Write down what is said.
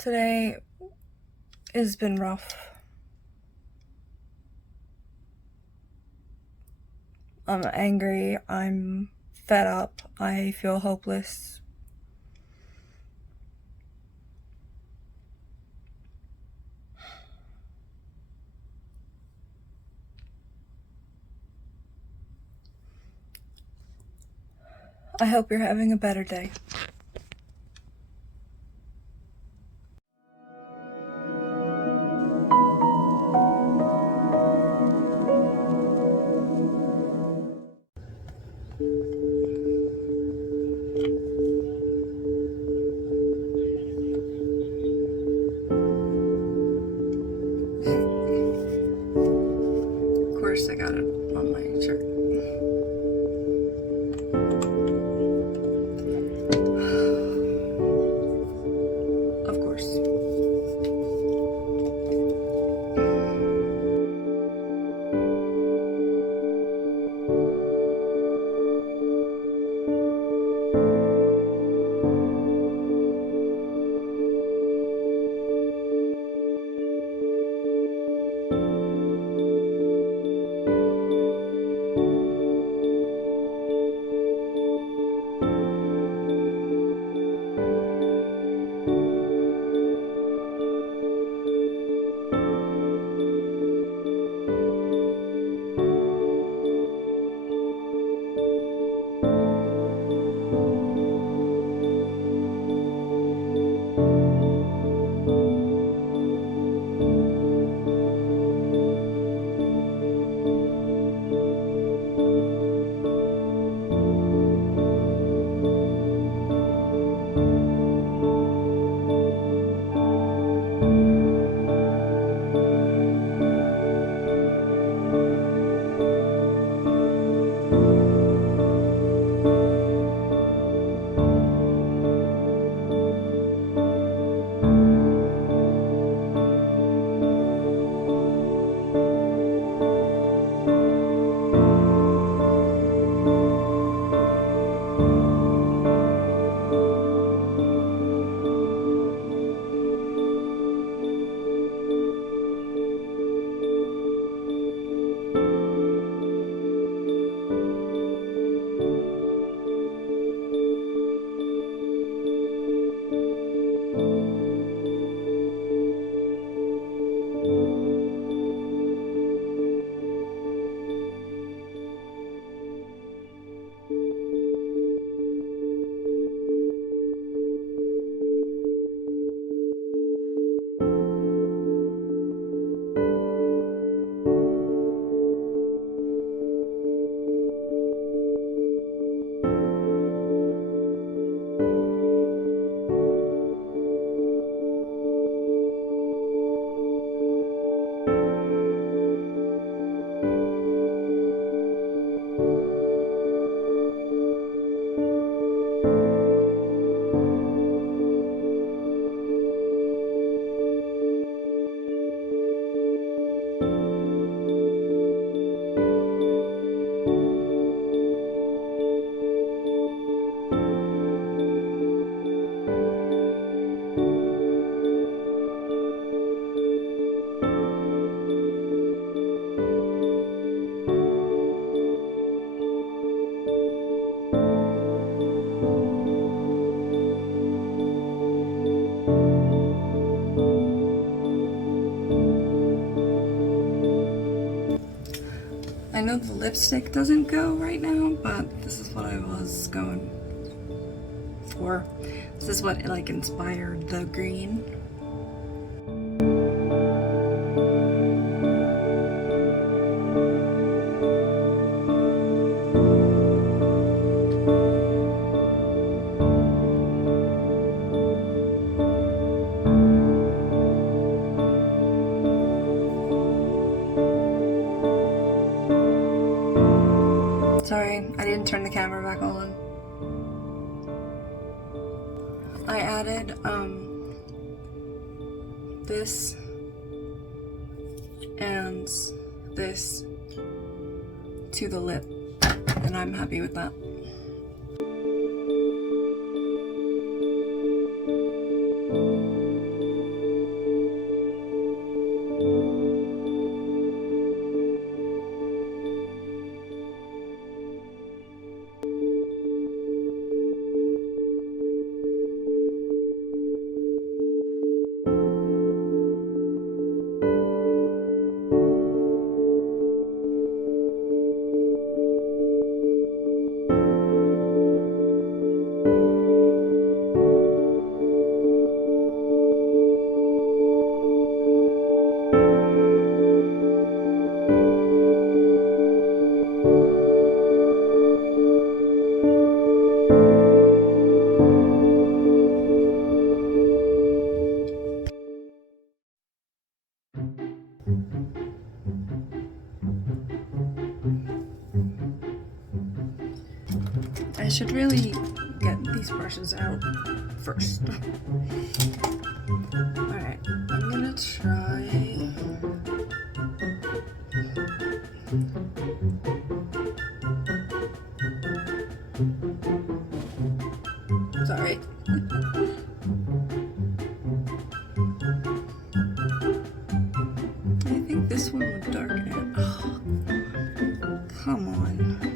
Today has been rough. I'm angry, I'm fed up, I feel hopeless. I hope you're having a better day. Of course I got it on my shirt. Of course. I know the lipstick doesn't go right now, but this is what I was going for. This is what like inspired the green. Sorry, I didn't turn the camera back on. I added this and this to the lip, and I'm happy with that. I should really get these brushes out first. Alright, I'm gonna try. Sorry. I think this one would darken it. Oh, come on.